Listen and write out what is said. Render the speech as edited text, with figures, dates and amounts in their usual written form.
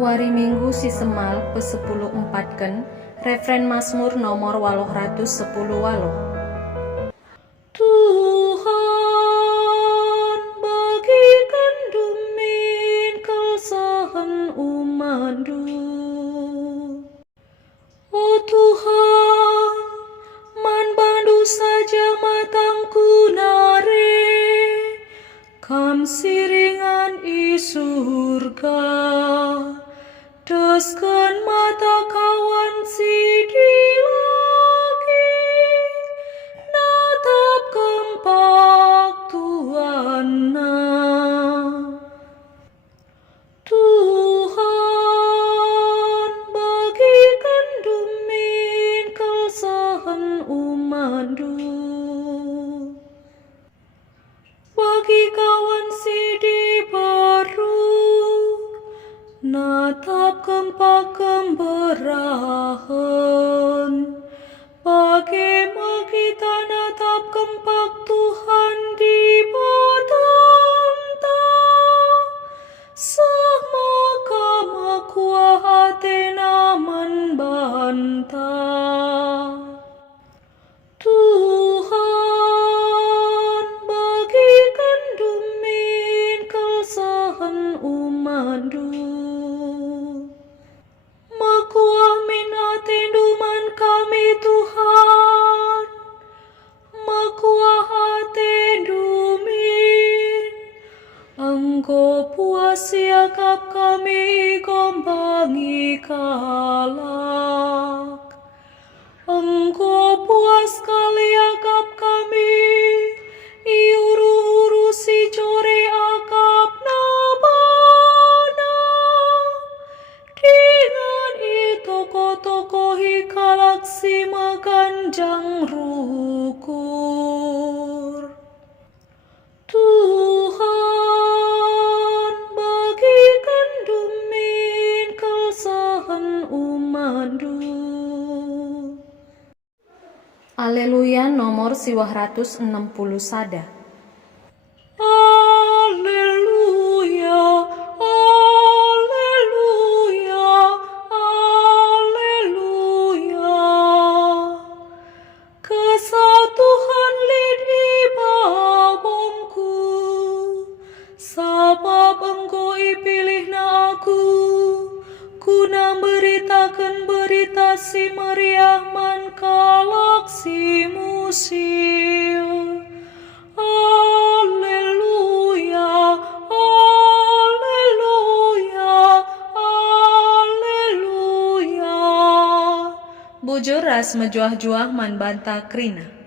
Wari Minggu si Semal pe-10 empatken, refren Mazmur nomor 810 walo. Tuhan bagikan dumin kesahan umatmu. Oh Tuhan, man bandu saja matangku nare, kam siringan i surga, deskan mata kawan sidi lagi, natap kempak Tuana. Tuhan bagikan dumin kesahan umatmu. Bagi kawan sidi baru, natap kempak kemberahan. Bagi natap kempak Tuhan di batanta, sama kama kuah atena membantah. Tuhan bagikan dumin kesahan umatmu. Makuah min atenduman kami Tuhan, makuah atendumin, Engkau puas siakap kami gombangi kalak. Engkau puas kali akap kami, iuru-uru si core akap nabana. Dengan itoko-toko hikalak si maganjang rukur. Tuhan bagikan dumin kesahan umatmu. Aleluya nomor 260 sada. Aleluya, aleluya, aleluya. Kesatuhan lidi babongku, sabab Engkau ipilih na aku, guna beritakan berita si meriah man kalak si musil. Aleluya, aleluya, aleluya. Bujur ras mejuah-juah man banta krina.